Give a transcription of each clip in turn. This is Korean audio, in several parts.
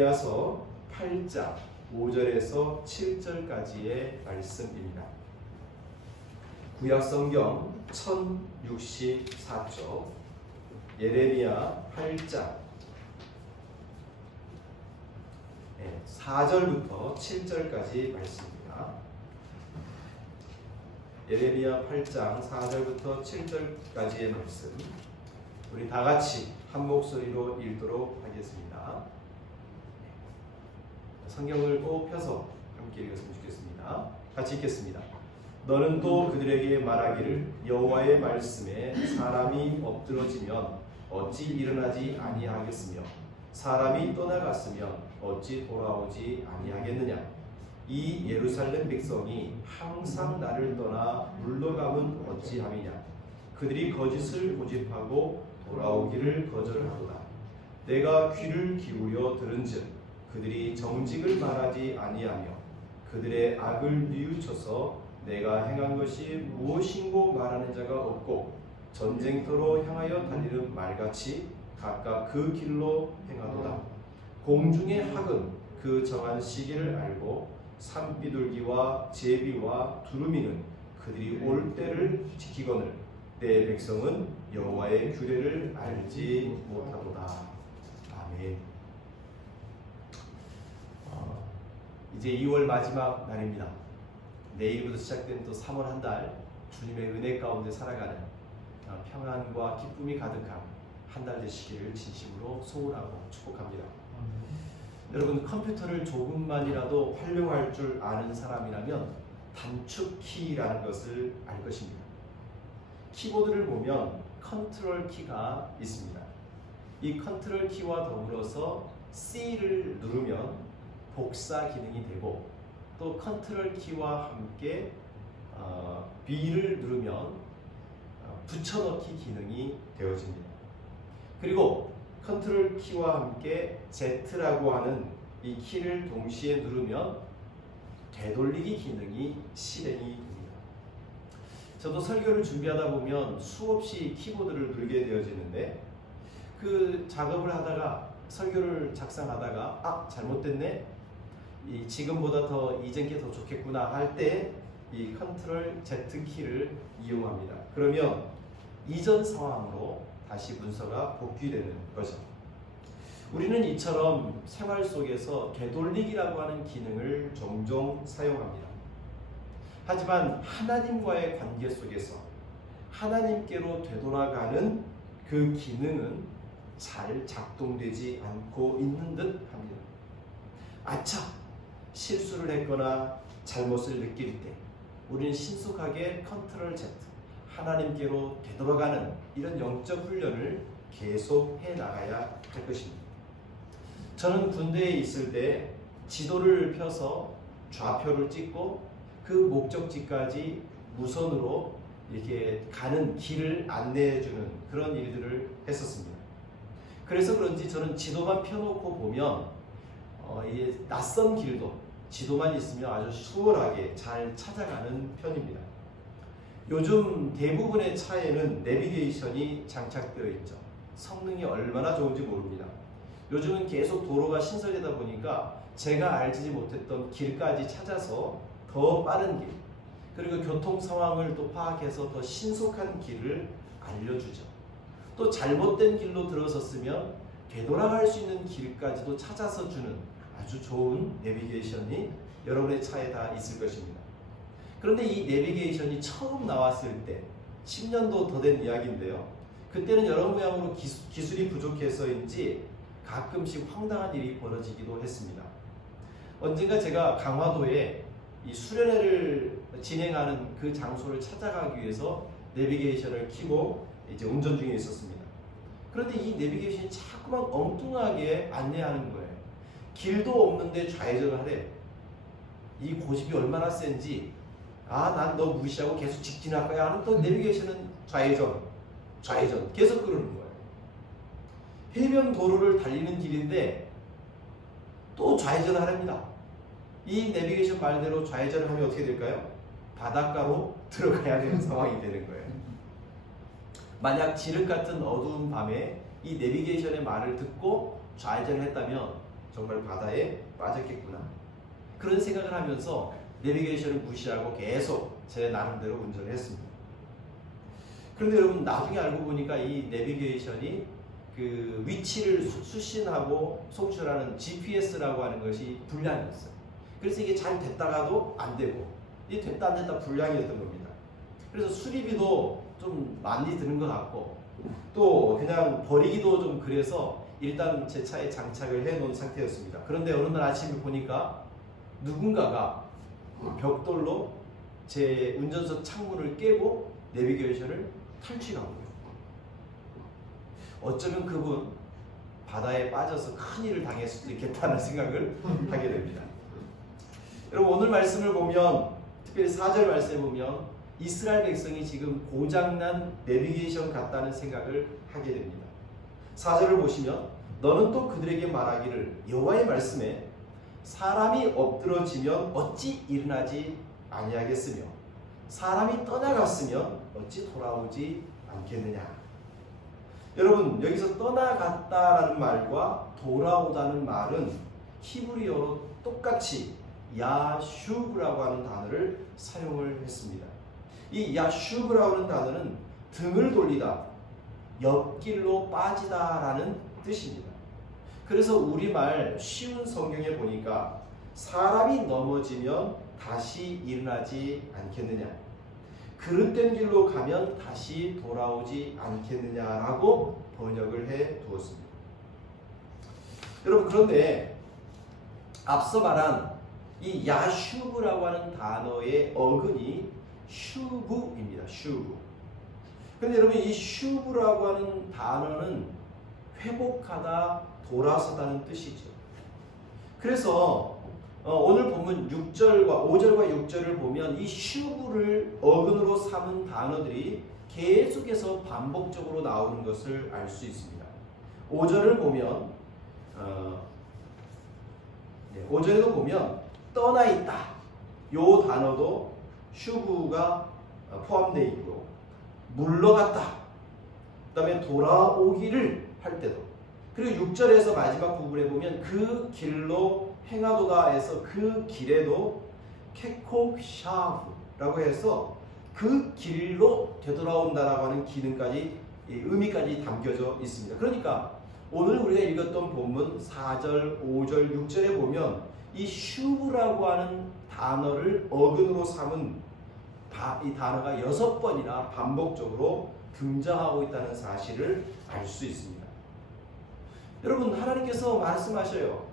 예레미야서 8장 5절에서 7절까지의 말씀입니다. 구약성경 1064쪽 예레미야 8장 4절부터 7절까지 말씀입니다. 예레미야 8장 4절부터 7절까지의 말씀, 우리 다 같이 한 목소리로 읽도록 하겠습니다. 성경을 꼭 펴서 함께 읽었으면 좋겠습니다. 같이 읽겠습니다. 너는 또 그들에게 말하기를 여호와의 말씀에 사람이 엎드러지면 어찌 일어나지 아니하겠으며 사람이 떠나갔으면 어찌 돌아오지 아니하겠느냐. 이 예루살렘 백성이 항상 나를 떠나 물러가면 어찌함이냐. 그들이 거짓을 고집하고 돌아오기를 거절하도다. 내가 귀를 기울여 들은즉 그들이 정직을 말하지 아니하며 그들의 악을 뉘우쳐서 내가 행한 것이 무엇인고 말하는 자가 없고 전쟁터로 향하여 달리는 말같이 각각 그 길로 행하도다. 공중의 학은 그 정한 시기를 알고 산비둘기와 제비와 두루미는 그들이 올 때를 지키거늘 내 백성은 여호와의 규례를 알지 못하도다. 아멘. 이제 2월 마지막 날입니다. 내일부터 시작된 또 3월 한 달, 주님의 은혜 가운데 살아가는 평안과 기쁨이 가득한 한 달 되시기를 진심으로 소원하고 축복합니다. 여러분, 컴퓨터를 조금만이라도 활용할 줄 아는 사람이라면 단축키라는 것을 알 것입니다. 키보드를 보면 컨트롤 키가 있습니다. 이 컨트롤 키와 더불어서 C를 누르면 복사 기능이 되고, 또 컨트롤 키와 함께 B를 누르면 붙여넣기 기능이 되어집니다. 그리고 컨트롤 키와 함께 Z라고 하는 이 키를 동시에 누르면 되돌리기 기능이 실행이 됩니다. 저도 설교를 준비하다 보면 수없이 키보드를 누르게 되어지는데, 그 작업을 하다가 설교를 작성하다가 잘못됐네, 지금보다 더 이전 게 더 좋겠구나 할 때 이 컨트롤 Z 키를 이용합니다. 그러면 이전 상황으로 다시 문서가 복귀되는 거죠. 우리는 이처럼 생활 속에서 되돌리기라고 하는 기능을 종종 사용합니다. 하지만 하나님과의 관계 속에서 하나님께로 되돌아가는 그 기능은 잘 작동되지 않고 있는 듯 합니다. 아차! 실수를 했거나 잘못을 느낄 때 우리는 신속하게 컨트롤 Z, 하나님께로 되돌아가는 이런 영적 훈련을 계속 해 나가야 할 것입니다. 저는 군대에 있을 때 지도를 펴서 좌표를 찍고 그 목적지까지 무선으로 이렇게 가는 길을 안내해주는 그런 일들을 했었습니다. 그래서 그런지 저는 지도만 펴놓고 보면 이게 낯선 길도 지도만 있으면 아주 수월하게 잘 찾아가는 편입니다. 요즘 대부분의 차에는 내비게이션이 장착되어 있죠. 성능이 얼마나 좋은지 모릅니다. 요즘은 계속 도로가 신설되다 보니까 제가 알지 못했던 길까지 찾아서 더 빠른 길, 그리고 교통 상황을 또 파악해서 더 신속한 길을 알려주죠. 또 잘못된 길로 들어섰으면 되돌아갈 수 있는 길까지도 찾아서 주는 아주 좋은 내비게이션이 여러분의 차에 다 있을 것입니다. 그런데 이 내비게이션이 처음 나왔을 때 10년도 더 된 이야기인데요. 그때는 여러 모양으로 기술이 부족해서인지 가끔씩 황당한 일이 벌어지기도 했습니다. 언젠가 제가 강화도에 이 수련회를 진행하는 그 장소를 찾아가기 위해서 내비게이션을 켜고 이제 운전 중에 있었습니다. 그런데 이 내비게이션이 자꾸만 엉뚱하게 안내하는 거예요. 길도 없는데 좌회전을 하래. 이 고집이 얼마나 센지, 난 너 무시하고 계속 직진할 거야 하는, 또 내비게이션은 좌회전 계속 그러는 거예요. 해변 도로를 달리는 길인데 또 좌회전을 하랍니다. 이 내비게이션 말대로 좌회전을 하면 어떻게 될까요? 바닷가로 들어가야 되는 상황이 되는 거예요. 만약 지륵 같은 어두운 밤에 이 내비게이션의 말을 듣고 좌회전을 했다면 정말 바다에 빠졌겠구나. 그런 생각을 하면서 내비게이션을 무시하고 계속 제 나름대로 운전을 했습니다. 그런데 여러분 나중에 알고 보니까 이 내비게이션이 그 위치를 수신하고 송출하는 GPS라고 하는 것이 불량이었어요. 그래서 이게 잘 됐다가도 안 되고 이게 됐다 안 됐다 불량이었던 겁니다. 그래서 수리비도 좀 많이 드는 것 같고 또 그냥 버리기도 좀 그래서 일단 제 차에 장착을 해 놓은 상태였습니다. 그런데 어느 날 아침에 보니까 누군가가 벽돌로 제 운전석 창문을 깨고 내비게이션을 탈취한 거예요. 어쩌면 그분 바다에 빠져서 큰일을 당했을 수도 있겠다는 생각을 하게 됩니다. 여러분 오늘 말씀을 보면 특별히 4절 말씀을 보면 이스라엘 백성이 지금 고장난 내비게이션 같다는 생각을 하게 됩니다. 4절을 보시면 너는 또 그들에게 말하기를 여호와의 말씀에 사람이 엎드러지면 어찌 일어나지 아니하겠으며 사람이 떠나갔으면 어찌 돌아오지 않겠느냐. 여러분 여기서 떠나갔다라는 말과 돌아오다는 말은 히브리어로 똑같이 야슈브라고 하는 단어를 사용을 했습니다. 이 야슈브라고 하는 단어는 등을 돌리다, 옆길로 빠지다라는 뜻입니다. 그래서 우리말 쉬운 성경에 보니까 사람이 넘어지면 다시 일어나지 않겠느냐, 그릇된 길로 가면 다시 돌아오지 않겠느냐라고 번역을 해 두었습니다. 여러분 그런데 앞서 말한 이 야슈브라고 하는 단어의 어근이 슈브입니다. 슈브. 그런데 여러분 이 슈브라고 하는 단어는 회복하다, 돌아서다는 뜻이죠. 그래서 오늘 본문 6절과 5절과 6절을 보면 이 슈브를 어근으로 삼은 단어들이 계속해서 반복적으로 나오는 것을 알 수 있습니다. 5절을 보면 5절에도 보면 떠나 있다. 요 단어도 슈브가 포함되어 있고 물러갔다. 그 다음에 돌아오기를 할 때도, 그리고 6절에서 마지막 부분에 보면 그 길로 행하도다 해서 그 길에도 케콕샤브라고 해서 그 길로 되돌아온다라고 하는 기능까지, 의미까지 담겨져 있습니다. 그러니까 오늘 우리가 읽었던 본문 4절, 5절, 6절에 보면 이 슈브라고 하는 단어를 어근으로 삼은 이 단어가 6번이나 반복적으로 등장하고 있다는 사실을 알 수 있습니다. 여러분 하나님께서 말씀하셔요.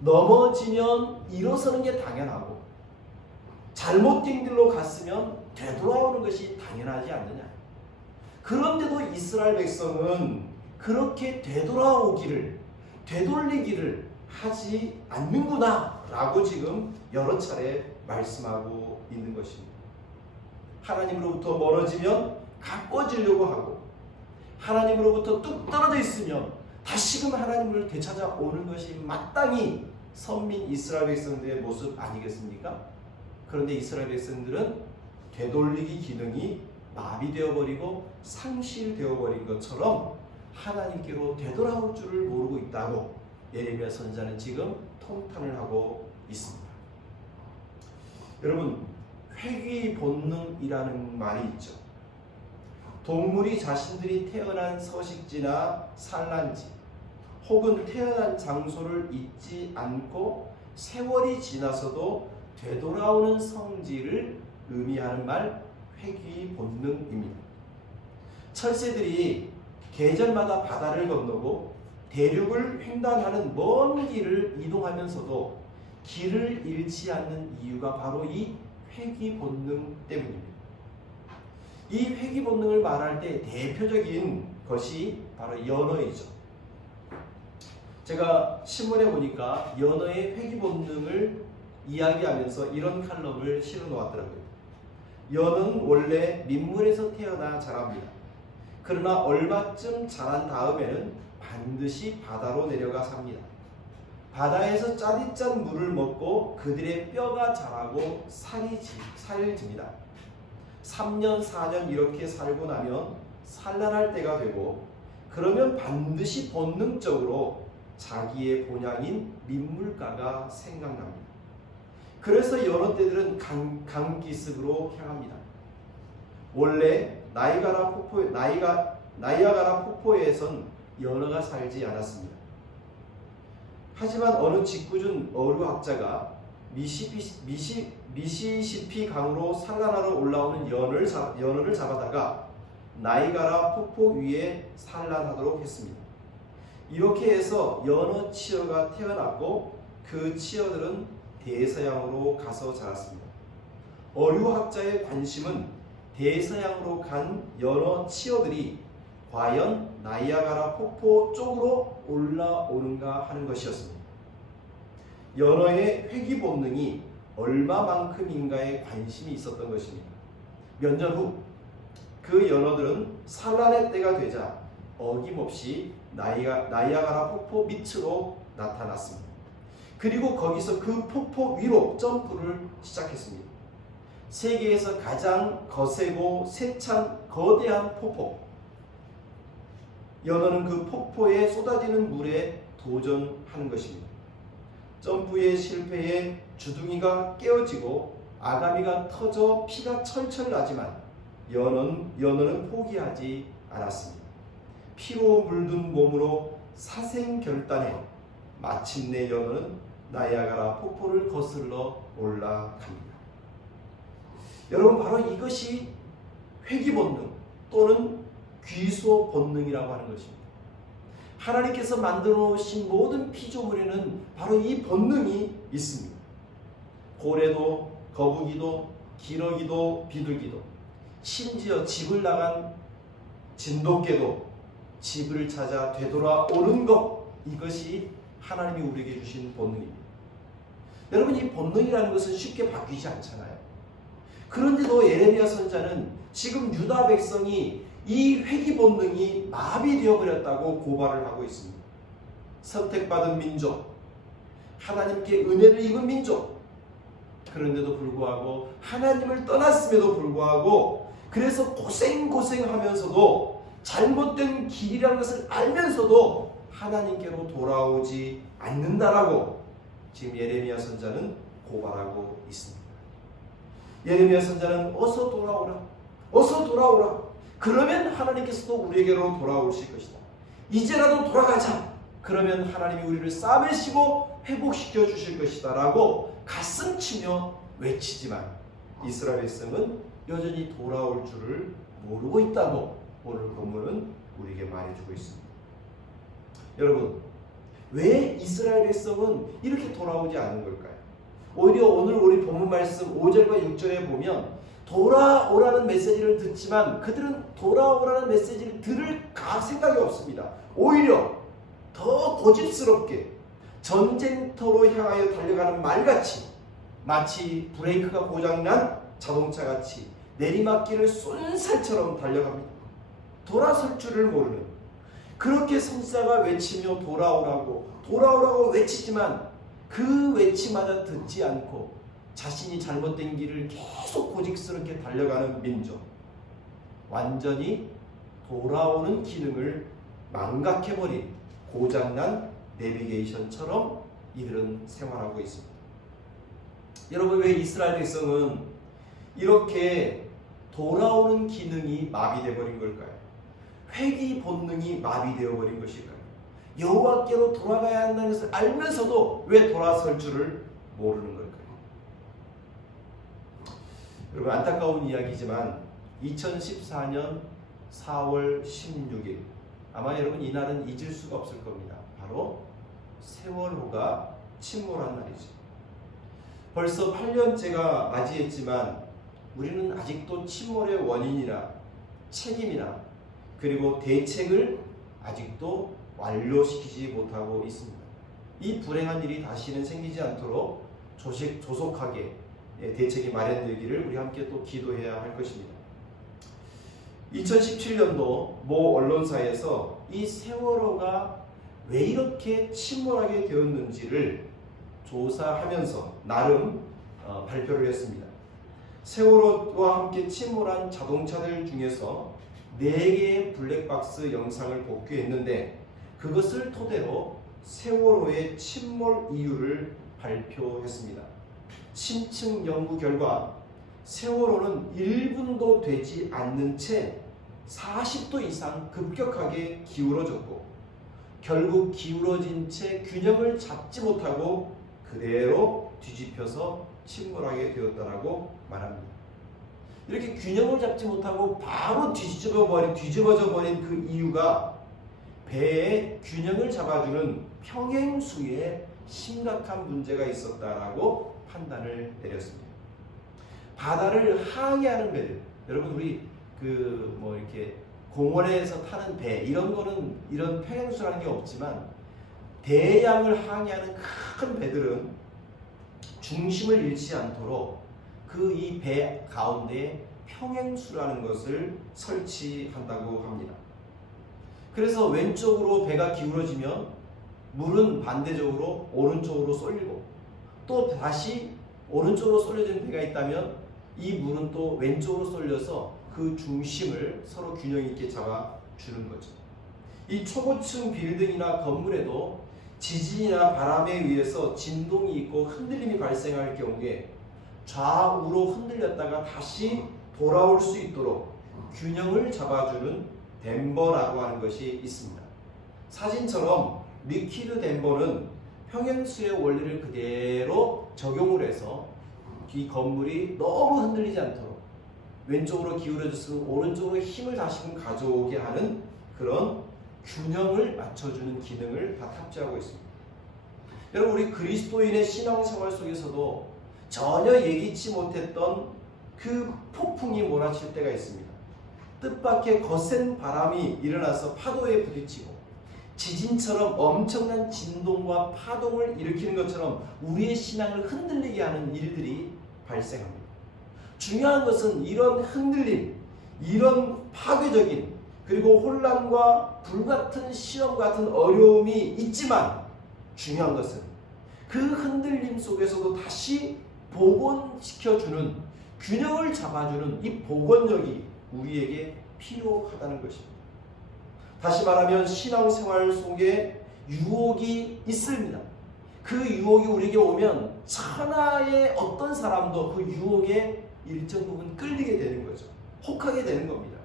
넘어지면 일어서는 게 당연하고 잘못된 길로 갔으면 되돌아오는 것이 당연하지 않느냐. 그런데도 이스라엘 백성은 그렇게 되돌아오기를, 되돌리기를 하지 않는구나 라고 지금 여러 차례 말씀하고 있는 것입니다. 하나님으로부터 멀어지면 가꿔지려고 하고 하나님으로부터 뚝 떨어져 있으면 다시금 하나님을 되찾아오는 것이 마땅히 선민 이스라엘 백성들의 모습 아니겠습니까? 그런데 이스라엘 백성들은 되돌리기 기능이 마비되어 버리고 상실되어 버린 것처럼 하나님께로 되돌아올 줄을 모르고 있다고 예레미야 선지자는 지금 통탄을 하고 있습니다. 여러분 회귀 본능이라는 말이 있죠. 동물이 자신들이 태어난 서식지나 산란지 혹은 태어난 장소를 잊지 않고 세월이 지나서도 되돌아오는 성질을 의미하는 말 회귀 본능입니다. 철새들이 계절마다 바다를 건너고 대륙을 횡단하는 먼 길을 이동하면서도 길을 잃지 않는 이유가 바로 이 회귀 본능 때문입니다. 이 회귀 본능을 말할 때 대표적인 것이 바로 연어이죠. 제가 신문에 보니까 연어의 회귀 본능을 이야기하면서 이런 칼럼을 실어 놓았더라고요. 연어는 원래 민물에서 태어나 자랍니다. 그러나 얼마쯤 자란 다음에는 반드시 바다로 내려가 삽니다. 바다에서 짜릿짠 물을 먹고 그들의 뼈가 자라고 살을 집니다. 3년, 4년 이렇게 살고 나면 산란할 때가 되고 그러면 반드시 본능적으로 자기의 본향인 민물가가 생각납니다. 그래서 여러 때들은 강기슭으로 향합니다. 원래 나이아가라 폭포에선 연어가 살지 않았습니다. 하지만 어느 직구준 어류학자가 미시시피 강으로 산란하러 올라오는 연어를 잡아다가 나이아가라 폭포 위에 산란하도록 했습니다. 이렇게 해서 연어 치어가 태어났고 그 치어들은 대서양으로 가서 자랐습니다. 어류학자의 관심은 대서양으로 간 연어 치어들이 과연 나이아가라 폭포 쪽으로 올라오는가 하는 것이었습니다. 연어의 회귀 본능이 얼마만큼인가에 관심이 있었던 것입니다. 몇 년 후 그 연어들은 산란의 때가 되자 어김없이 나이아가라 폭포 밑으로 나타났습니다. 그리고 거기서 그 폭포 위로 점프를 시작했습니다. 세계에서 가장 거세고 세찬 거대한 폭포. 연어는 그 폭포에 쏟아지는 물에 도전하는 것입니다. 점프의 실패에 주둥이가 깨어지고 아가미가 터져 피가 철철 나지만 연어는 포기하지 않았습니다. 피로 물든 몸으로 사생결단해 마침내 연어는 나이아가라 폭포를 거슬러 올라갑니다. 여러분, 바로 이것이 회귀 본능 또는 귀소 본능이라고 하는 것입니다. 하나님께서 만들어 놓으신 모든 피조물에는 바로 이 본능이 있습니다. 고래도, 거북이도, 기러기도, 비둘기도, 심지어 집을 나간 진돗개도 집을 찾아 되돌아오는 것, 이것이 하나님이 우리에게 주신 본능입니다. 여러분, 이 본능이라는 것은 쉽게 바뀌지 않잖아요. 그런데도 예레미야 선지자는 지금 유다 백성이 이 회귀 본능이 마비되어 버렸다고 고발을 하고 있습니다. 선택받은 민족, 하나님께 은혜를 입은 민족, 그런데도 불구하고 하나님을 떠났음에도 불구하고 그래서 고생하면서도 잘못된 길이라는 것을 알면서도 하나님께로 돌아오지 않는다라고 지금 예레미야 선지자는 고발하고 있습니다. 예레미야 선지자는 어서 돌아오라, 어서 돌아오라. 그러면 하나님께서도 우리에게로 돌아오실 것이다. 이제라도 돌아가자. 그러면 하나님이 우리를 싸매시고 회복시켜 주실 것이다 라고 가슴치며 외치지만 이스라엘 백성은 여전히 돌아올 줄을 모르고 있다고 오늘 본문은 우리에게 말해주고 있습니다. 여러분, 왜 이스라엘 백성은 이렇게 돌아오지 않는 걸까요? 오히려 오늘 우리 본문 말씀 5절과 6절에 보면 돌아오라는 메시지를 듣지만 그들은 돌아오라는 메시지를 들을 생각이 없습니다. 오히려 더 고집스럽게 전쟁터로 향하여 달려가는 말같이, 마치 브레이크가 고장난 자동차같이 내리막길을 쏜살처럼 달려갑니다. 돌아설 줄을 모르는, 그렇게 성사가 외치며 돌아오라고 외치지만 그 외치마다 듣지 않고 자신이 잘못된 길을 계속 고집스럽게 달려가는 민족, 완전히 돌아오는 기능을 망각해버린 고장난 내비게이션처럼 이들은 생활하고 있습니다. 여러분, 왜 이스라엘 백성은 이렇게 돌아오는 기능이 마비되어 버린 걸까요? 회귀 본능이 마비되어 버린 것일까요? 여호와께로 돌아가야 한다는 것을 알면서도 왜 돌아설 줄을 모르는 걸까요? 여러분, 안타까운 이야기지만 2014년 4월 16일, 아마 여러분 이날은 잊을 수가 없을 겁니다. 바로 세월호가 침몰한 날이죠. 벌써 8년째가 맞이했지만 우리는 아직도 침몰의 원인이나 책임이나 그리고 대책을 아직도 완료시키지 못하고 있습니다. 이 불행한 일이 다시는 생기지 않도록 조속하게 대책이 마련되기를 우리 함께 또 기도해야 할 것입니다. 2017년도 모 언론사에서 이 세월호가 왜 이렇게 침몰하게 되었는지를 조사하면서 나름 발표를 했습니다. 세월호와 함께 침몰한 자동차들 중에서 4개의 블랙박스 영상을 복귀했는데 그것을 토대로 세월호의 침몰 이유를 발표했습니다. 심층 연구 결과 세월호는 1분도 되지 않는 채 40도 이상 급격하게 기울어졌고 결국 기울어진 채 균형을 잡지 못하고 그대로 뒤집혀서 침몰하게 되었다라고 말합니다. 이렇게 균형을 잡지 못하고 바로 뒤집어져 버린 그 이유가 배의 균형을 잡아주는 평행수에 심각한 문제가 있었다라고 판단을 내렸습니다. 바다를 항해하는 배들, 여러분 우리 이렇게 공원에서 타는 배 이런 거는 이런 평행수라는 게 없지만 대양을 항해하는 큰 배들은 중심을 잃지 않도록 그 이 배 가운데에 평행수라는 것을 설치한다고 합니다. 그래서 왼쪽으로 배가 기울어지면 물은 반대적으로 오른쪽으로 쏠리고 또 다시 오른쪽으로 쏠려진 배가 있다면 이 물은 또 왼쪽으로 쏠려서 그 중심을 서로 균형 있게 잡아주는 거죠. 이 초고층 빌딩이나 건물에도 지진이나 바람에 의해서 진동이 있고 흔들림이 발생할 경우에 좌우로 흔들렸다가 다시 돌아올 수 있도록 균형을 잡아주는 댐버라고 하는 것이 있습니다. 사진처럼 리퀴드 댐버는 평행수의 원리를 그대로 적용을 해서 이 건물이 너무 흔들리지 않도록 왼쪽으로 기울어졌으면 오른쪽으로 힘을 다시금 가져오게 하는 그런 균형을 맞춰주는 기능을 다 탑재하고 있습니다. 여러분 우리 그리스도인의 신앙생활 속에서도 전혀 예기치 못했던 그 폭풍이 몰아칠 때가 있습니다. 뜻밖의 거센 바람이 일어나서 파도에 부딪히고 지진처럼 엄청난 진동과 파동을 일으키는 것처럼 우리의 신앙을 흔들리게 하는 일들이 발생합니다. 중요한 것은 이런 흔들림, 이런 파괴적인 그리고 혼란과 불같은 시험 같은 어려움이 있지만 중요한 것은 그 흔들림 속에서도 다시 복원시켜주는 균형을 잡아주는 이 복원력이 우리에게 필요하다는 것입니다. 다시 말하면 신앙생활 속에 유혹이 있습니다. 그 유혹이 우리에게 오면 천하의 어떤 사람도 그 유혹에 일정 부분 끌리게 되는 거죠. 혹하게 되는 겁니다.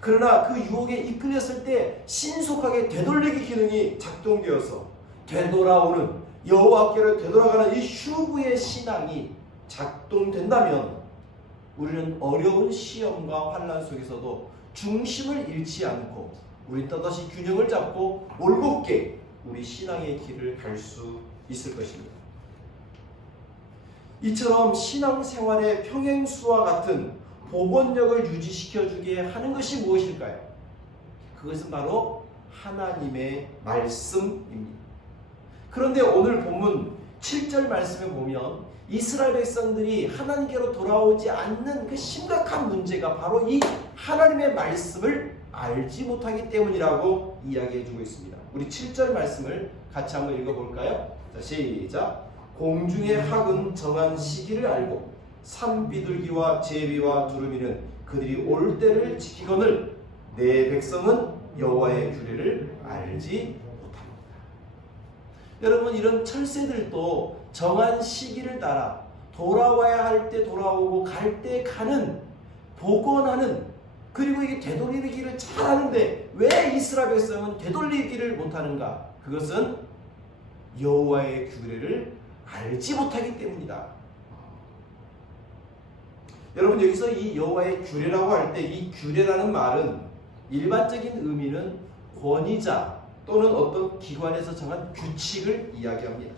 그러나 그 유혹에 이끌렸을 때 신속하게 되돌리기 기능이 작동되어서 되돌아오는 여호와께로 되돌아가는 이 휴브의 신앙이 작동된다면 우리는 어려운 시험과 환난 속에서도 중심을 잃지 않고 우리 또다시 균형을 잡고 올곧게 우리 신앙의 길을 갈 수 있을 것입니다. 이처럼 신앙생활의 평행수와 같은 복원력을 유지시켜주게 하는 것이 무엇일까요? 그것은 바로 하나님의 말씀입니다. 그런데 오늘 본문 7절 말씀에 보면 이스라엘 백성들이 하나님께로 돌아오지 않는 그 심각한 문제가 바로 이 하나님의 말씀을 알지 못하기 때문이라고 이야기해주고 있습니다. 우리 7절 말씀을 같이 한번 읽어볼까요? 자, 시작. 공중의 학은 정한 시기를 알고 산 비둘기와 제비와 두루미는 그들이 올 때를 지키거늘 내 백성은 여호와의 규례를 알지 못합니다. 여러분 이런 철새들도 정한 시기를 따라 돌아와야 할 때 돌아오고 갈 때 가는 복원하는 그리고 이게 되돌리기를 잘하는데 왜 이스라엘 백성은 되돌리기를 못하는가? 그것은 여호와의 규례를 알지 못하기 때문이다. 여러분 여기서 이 여호와의 규례라고 할 때 이 규례라는 말은 일반적인 의미는 권위자 또는 어떤 기관에서 정한 규칙을 이야기합니다.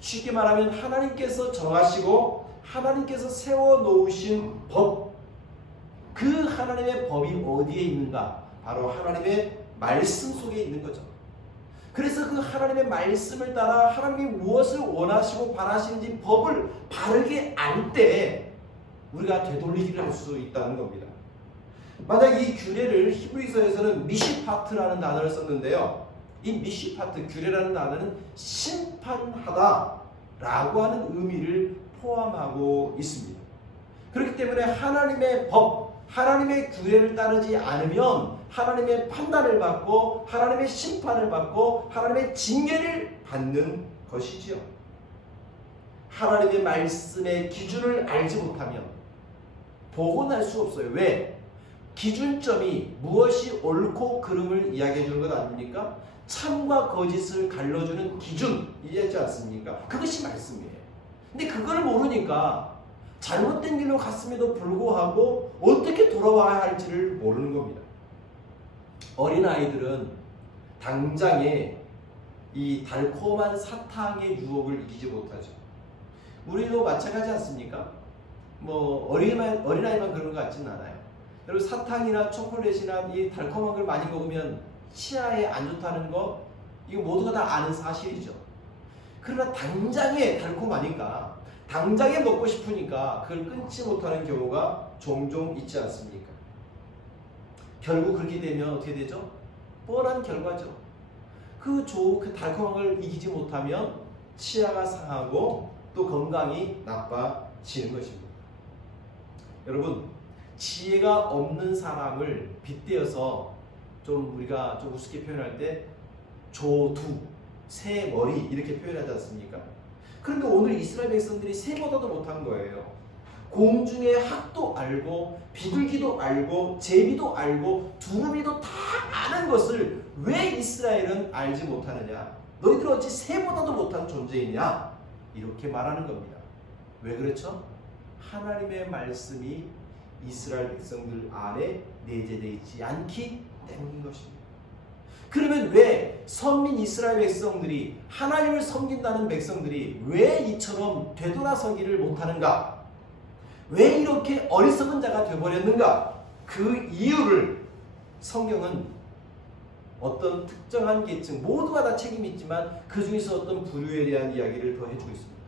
쉽게 말하면 하나님께서 정하시고 하나님께서 세워놓으신 법, 그 하나님의 법이 어디에 있는가? 바로 하나님의 말씀 속에 있는 거죠. 그래서 그 하나님의 말씀을 따라 하나님이 무엇을 원하시고 바라시는지 법을 바르게 알 때 우리가 되돌리기를 할 수 있다는 겁니다. 만약 이 규례를 히브리서에서는 미시파트라는 단어를 썼는데요. 이 미시파트, 규례라는 단어는 심판하다 라고 하는 의미를 포함하고 있습니다. 그렇기 때문에 하나님의 법, 하나님의 규례를 따르지 않으면 하나님의 판단을 받고 하나님의 심판을 받고 하나님의 징계를 받는 것이지요. 하나님의 말씀의 기준을 알지 못하면 복원할 수 없어요. 왜? 기준점이 무엇이 옳고 그름을 이야기해 주는 것 아닙니까? 참과 거짓을 갈라주는 기준 이해하지 않습니까? 그것이 말씀이에요. 근데 그걸 모르니까 잘못된 길로 갔음에도 불구하고 어떻게 돌아와야 할지를 모르는 겁니다. 어린아이들은 당장에 이 달콤한 사탕의 유혹을 이기지 못하죠. 우리도 마찬가지 않습니까? 뭐 어린아이만 그런 것 같지는 않아요. 여러분 사탕이나 초콜릿이나 이 달콤한 걸 많이 먹으면 치아에 안 좋다는 거 이거 모두가 다 아는 사실이죠. 그러나 당장에 달콤하니까 당장에 먹고 싶으니까 그걸 끊지 못하는 경우가 종종 있지 않습니까? 결국 그렇게 되면 어떻게 되죠? 뻔한 결과죠. 그 달콤한 걸 이기지 못하면 치아가 상하고 또 건강이 나빠지는 것입니다. 여러분 지혜가 없는 사람을 빗대어서 좀 우리가 좀 우습게 표현할 때 조두, 새 머리 이렇게 표현하지 않습니까? 그런데 오늘 이스라엘 백성들이 새보다도 못한 거예요. 공중의 학도 알고 비둘기도 알고 제비도 알고 두루미도 다 아는 것을 왜 이스라엘은 알지 못하느냐? 너희들 어찌 새보다도 못한 존재이냐? 이렇게 말하는 겁니다. 왜 그렇죠? 하나님의 말씀이 이스라엘 백성들 안에 내재되어 있지 않기 때문인 것입니다. 그러면 왜 선민 이스라엘 백성들이 하나님을 섬긴다는 백성들이 왜 이처럼 되돌아서기를 못하는가? 왜 이렇게 어리석은 자가 되어버렸는가? 그 이유를 성경은 어떤 특정한 계층 모두가 다 책임이 있지만 그 중에서 어떤 부류에 대한 이야기를 더 해주고 있습니다.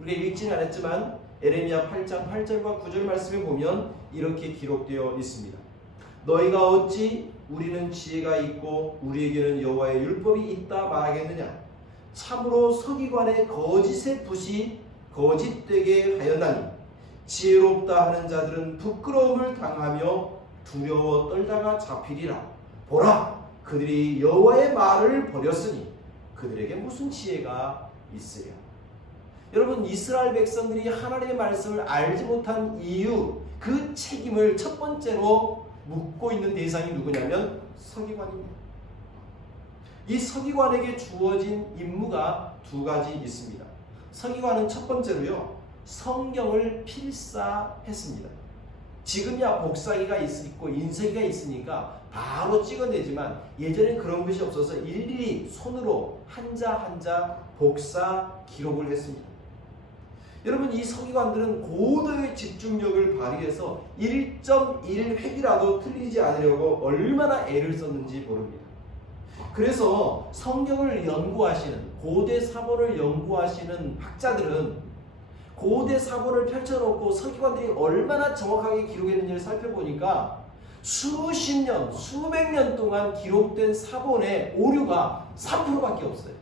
우리가 읽지는 않았지만 에레미야 8장 8절과 9절 말씀에 보면 이렇게 기록되어 있습니다. 너희가 어찌 우리는 지혜가 있고 우리에게는 여호와의 율법이 있다 말하겠느냐? 참으로 서기관의 거짓의 붓이 거짓되게 하였나니 지혜롭다 하는 자들은 부끄러움을 당하며 두려워 떨다가 잡히리라. 보라, 그들이 여호와의 말을 버렸으니 그들에게 무슨 지혜가 있으랴. 여러분 이스라엘 백성들이 하나님의 말씀을 알지 못한 이유 그 책임을 첫 번째로 묻고 있는 대상이 누구냐면 서기관입니다. 이 서기관에게 주어진 임무가 두 가지 있습니다. 서기관은 첫 번째로요 성경을 필사했습니다. 지금이야 복사기가 있고 인쇄기가 있으니까 바로 찍어내지만 예전엔 그런 것이 없어서 일일이 손으로 한자 한자 복사 기록을 했습니다. 여러분 이 서기관들은 고도의 집중력을 발휘해서 1.1획이라도 틀리지 않으려고 얼마나 애를 썼는지 모릅니다. 그래서 성경을 연구하시는 고대 사본을 연구하시는 학자들은 고대 사본을 펼쳐놓고 서기관들이 얼마나 정확하게 기록했는지를 살펴보니까 수십 년, 수백 년 동안 기록된 사본의 오류가 3%밖에 없어요.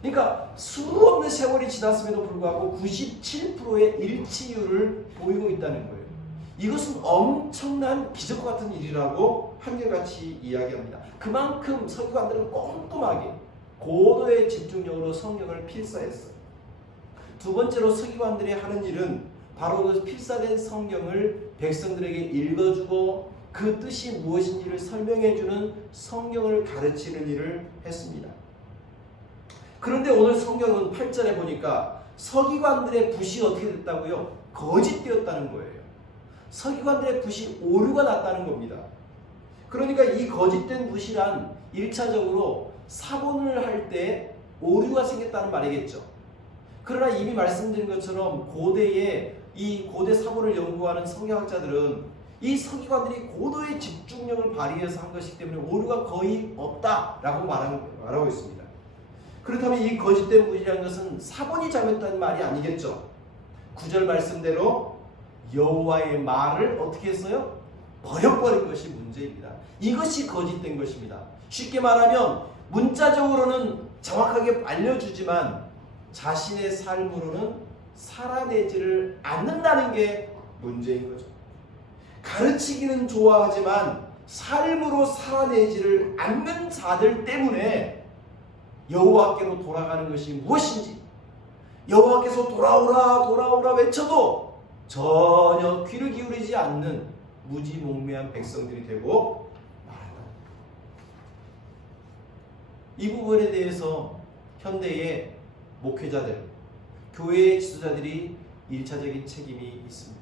그러니까 수없는 세월이 지났음에도 불구하고 97%의 일치율을 보이고 있다는 거예요. 이것은 엄청난 기적 같은 일이라고 한결같이 이야기합니다. 그만큼 서기관들은 꼼꼼하게 고도의 집중력으로 성경을 필사했어요. 두 번째로 서기관들이 하는 일은 바로 그 필사된 성경을 백성들에게 읽어주고 그 뜻이 무엇인지를 설명해주는 성경을 가르치는 일을 했습니다. 그런데 오늘 성경은 8절에 보니까 서기관들의 붓이 어떻게 됐다고요? 거짓되었다는 거예요. 서기관들의 붓이 오류가 났다는 겁니다. 그러니까 이 거짓된 붓이란 1차적으로 사본을 할 때 오류가 생겼다는 말이겠죠. 그러나 이미 말씀드린 것처럼 고대에 이 고대 사본을 연구하는 성경학자들은 이 서기관들이 고도의 집중력을 발휘해서 한 것이기 때문에 오류가 거의 없다라고 말하고 있습니다. 그렇다면 이 거짓된 붓이라는 것은 사본이 잘못된 말이 아니겠죠. 9절 말씀대로 여호와의 말을 어떻게 했어요? 버려버린 것이 문제입니다. 이것이 거짓된 것입니다. 쉽게 말하면 문자적으로는 정확하게 알려주지만 자신의 삶으로는 살아내지를 않는다는 게 문제인 거죠. 가르치기는 좋아하지만 삶으로 살아내지를 않는 자들 때문에 여호와께로 돌아가는 것이 무엇인지, 여호와께서 돌아오라 돌아오라 외쳐도 전혀 귀를 기울이지 않는 무지몽매한 백성들이 되고 말한다. 이 부분에 대해서 현대의 목회자들, 교회의 지도자들이 1차적인 책임이 있습니다.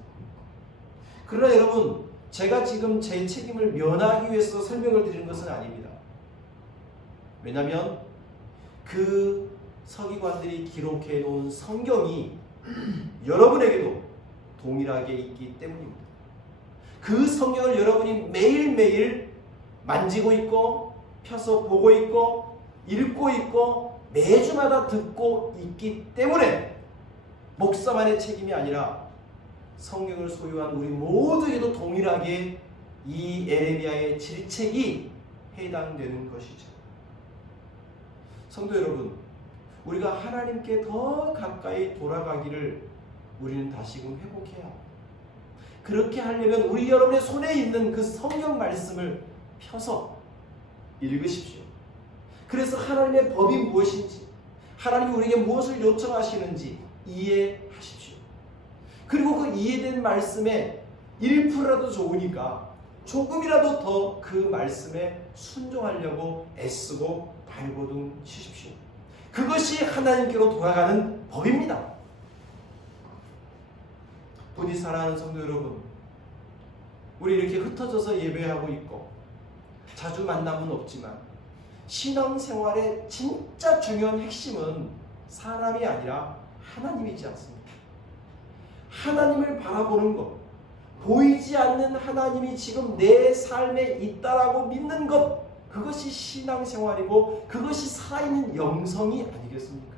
그러나 여러분, 제가 지금 제 책임을 면하기 위해서 설명을 드리는 것은 아닙니다. 왜냐하면 그 서기관들이 기록해 놓은 성경이 여러분에게도 동일하게 있기 때문입니다. 그 성경을 여러분이 매일매일 만지고 있고 펴서 보고 있고 읽고 있고 매주마다 듣고 있기 때문에 목사만의 책임이 아니라 성경을 소유한 우리 모두에게도 동일하게 이 에레미야의 질책이 해당되는 것이죠. 성도 여러분, 우리가 하나님께 더 가까이 돌아가기를 우리는 다시금 회복해야 합니다. 그렇게 하려면 우리 여러분의 손에 있는 그 성경 말씀을 펴서 읽으십시오. 그래서 하나님의 법이 무엇인지, 하나님이 우리에게 무엇을 요청하시는지 이해하십시오. 그리고 그 이해된 말씀에 1%라도 좋으니까 조금이라도 더 그 말씀에 순종하려고 애쓰고 발버둥 치십시오. 그것이 하나님께로 돌아가는 법입니다. 부디 사랑하는 성도 여러분, 우리 이렇게 흩어져서 예배하고 있고 자주 만남은 없지만 신앙생활의 진짜 중요한 핵심은 사람이 아니라 하나님이지 않습니까? 하나님을 바라보는 것, 보이지 않는 하나님이 지금 내 삶에 있다라고 믿는 것, 그것이 신앙생활이고 그것이 살아있는 영성이 아니겠습니까?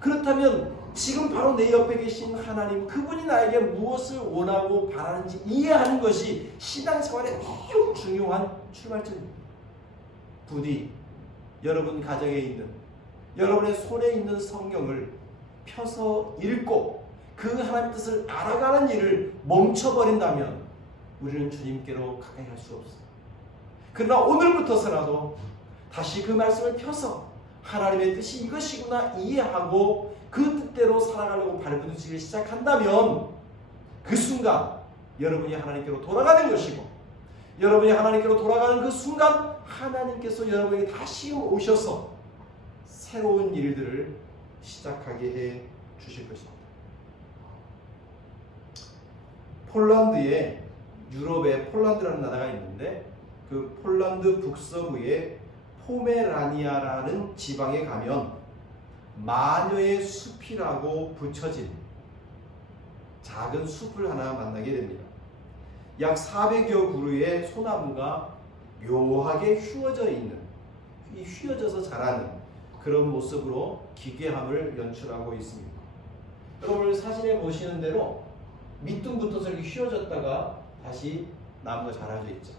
그렇다면 지금 바로 내 옆에 계신 하나님, 그분이 나에게 무엇을 원하고 바라는지 이해하는 것이 신앙생활의 매우 중요한 출발점입니다. 부디 여러분 가정에 있는, 여러분의 손에 있는 성경을 펴서 읽고 그 하나님 뜻을 알아가는 일을 멈춰버린다면 우리는 주님께로 가까이 갈 수 없습니다. 그러나 오늘부터서라도 다시 그 말씀을 펴서 하나님의 뜻이 이것이구나 이해하고 그 뜻대로 살아가려고 발부둥치기 시작한다면 그 순간 여러분이 하나님께로 돌아가는 것이고, 여러분이 하나님께로 돌아가는 그 순간 하나님께서 여러분에게 다시 오셔서 새로운 일들을 시작하게 해 주실 것입니다. 폴란드에, 유럽에 폴란드라는 나라가 있는데 그 폴란드 북서부의 포메라니아라는 지방에 가면 마녀의 숲이라고 붙여진 작은 숲을 하나 만나게 됩니다. 약 400여 그루의 소나무가 묘하게 휘어져 있는, 이 휘어져서 자라는 그런 모습으로 기괴함을 연출하고 있습니다. 여러분 사진에 보시는 대로 밑둥부터 저렇게 휘어졌다가 다시 나무가 자라져 있죠.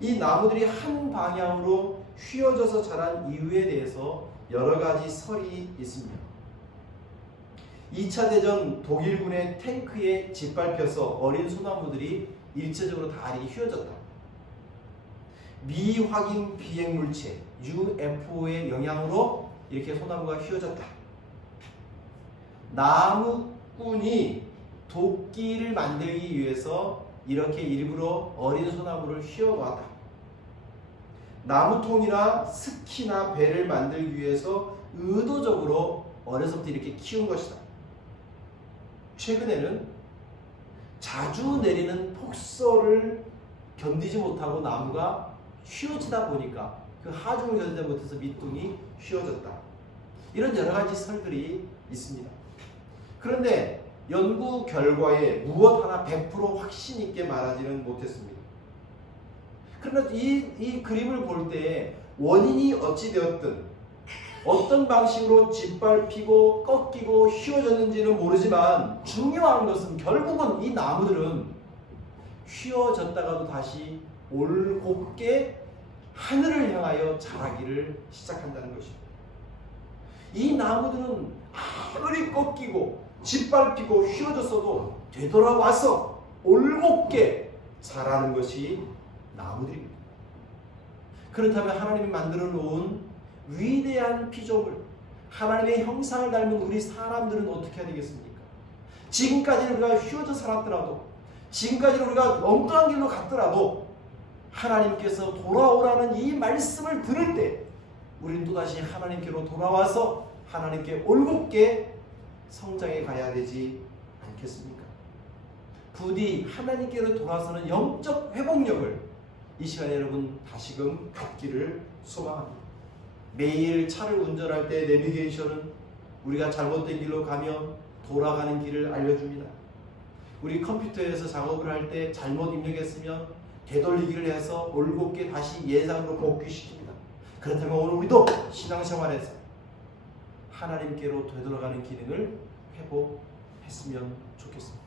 이 나무들이 한 방향으로 휘어져서 자란 이유에 대해서 여러 가지 설이 있습니다. 2차 대전 독일군의 탱크에 짓밟혀서 어린 소나무들이 일체적으로 다 이렇게 휘어졌다. 미확인 비행물체 UFO의 영향으로 이렇게 소나무가 휘어졌다. 나무꾼이 도끼를 만들기 위해서 이렇게 일부러 어린 소나무를 휘어놓았다. 나무통이나 스키나 배를 만들기 위해서 의도적으로 어려서부터 이렇게 키운 것이다. 최근에는 자주 내리는 폭설을 견디지 못하고 나무가 휘어지다 보니까 그 하중을 견디지 못해서 밑둥이 휘어졌다. 이런 여러 가지 설들이 있습니다. 그런데 연구 결과에 무엇 하나 100% 확신 있게 말하지는 못했습니다. 그러나 이 그림을 볼 때 원인이 어찌되었든 어떤 방식으로 짓밟히고 꺾이고 휘어졌는지는 모르지만 중요한 것은 결국은 이 나무들은 휘어졌다가도 다시 올곧게 하늘을 향하여 자라기를 시작한다는 것입니다. 이 나무들은 아무리 꺾이고 짓밟히고 휘어졌어도 되돌아와서 올곧게 자라는 것이 나무들입니다. 그렇다면 하나님이 만들어 놓은 위대한 피조물, 하나님의 형상을 닮은 우리 사람들은 어떻게 해야 되겠습니까? 지금까지 우리가 휘어져 살았더라도, 지금까지 우리가 엉뚱한 길로 갔더라도 하나님께서 돌아오라는 이 말씀을 들을 때 우리는 또다시 하나님께로 돌아와서 하나님께 올곧게 성장해 가야 되지 않겠습니까? 부디 하나님께로 돌아서는 영적 회복력을 이 시간에 여러분 다시금 갖기를 소망합니다. 매일 차를 운전할 때 내비게이션은 우리가 잘못된 길로 가면 돌아가는 길을 알려줍니다. 우리 컴퓨터에서 작업을 할 때 잘못 입력했으면 되돌리기를 해서 올곧게 다시 예상으로 복귀시킵니다. 그렇다면 오늘 우리도 신앙생활에서 하나님께로 되돌아가는 기능을 회복했으면 좋겠습니다.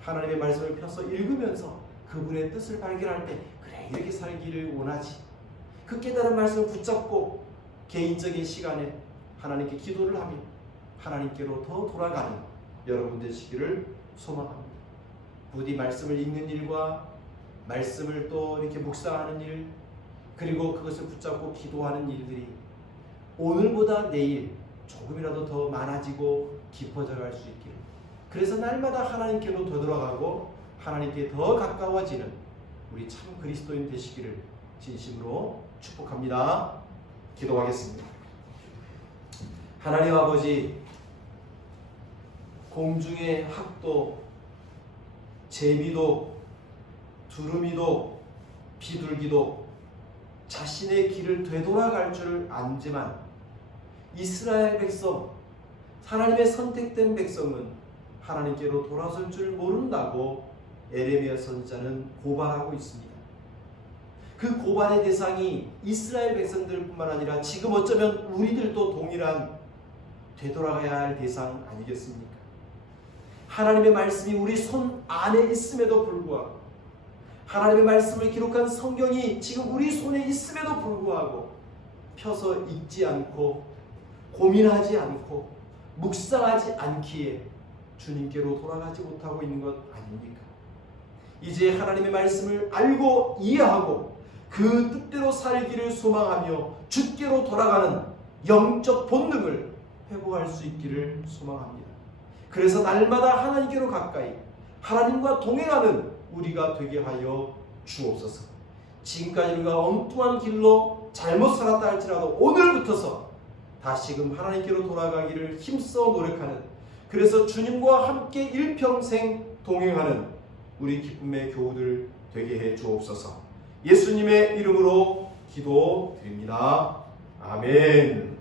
하나님의 말씀을 펴서 읽으면서 그분의 뜻을 발견할 때 그래 이렇게 살기를 원하지. 그 깨달은 말씀을 붙잡고 개인적인 시간에 하나님께 기도를 하며 하나님께로 더 돌아가는 여러분 되시기를 소망합니다. 부디 말씀을 읽는 일과 말씀을 또 이렇게 묵상하는 일, 그리고 그것을 붙잡고 기도하는 일들이 오늘보다 내일 조금이라도 더 많아지고 깊어져 갈 수 있기를, 그래서 날마다 하나님께로 되돌아가고 하나님께 더 가까워지는 우리 참 그리스도인 되시기를 진심으로 축복합니다. 기도하겠습니다. 하나님 아버지, 공중의 학도, 제비도, 두루미도, 비둘기도 자신의 길을 되돌아갈 줄 알지만 이스라엘 백성, 하나님의 선택된 백성은 하나님께로 돌아설 줄 모른다고 에레미야 선지자는 고발하고 있습니다. 그 고발의 대상이 이스라엘 백성들뿐만 아니라 지금 어쩌면 우리들도 동일한 되돌아가야 할 대상 아니겠습니까? 하나님의 말씀이 우리 손 안에 있음에도 불구하고, 하나님의 말씀을 기록한 성경이 지금 우리 손에 있음에도 불구하고 펴서 읽지 않고 고민하지 않고 묵상하지 않기에 주님께로 돌아가지 못하고 있는 것 아닙니까? 이제 하나님의 말씀을 알고 이해하고 그 뜻대로 살기를 소망하며 주께로 돌아가는 영적 본능을 회복할 수 있기를 소망합니다. 그래서 날마다 하나님께로 가까이 하나님과 동행하는 우리가 되게 하여 주옵소서. 지금까지 우리가 엉뚱한 길로 잘못 살았다 할지라도 오늘부터서 다시금 하나님께로 돌아가기를 힘써 노력하는, 그래서 주님과 함께 일평생 동행하는 우리 기쁨의 교우들 되게 해 주옵소서. 예수님의 이름으로 기도드립니다. 아멘.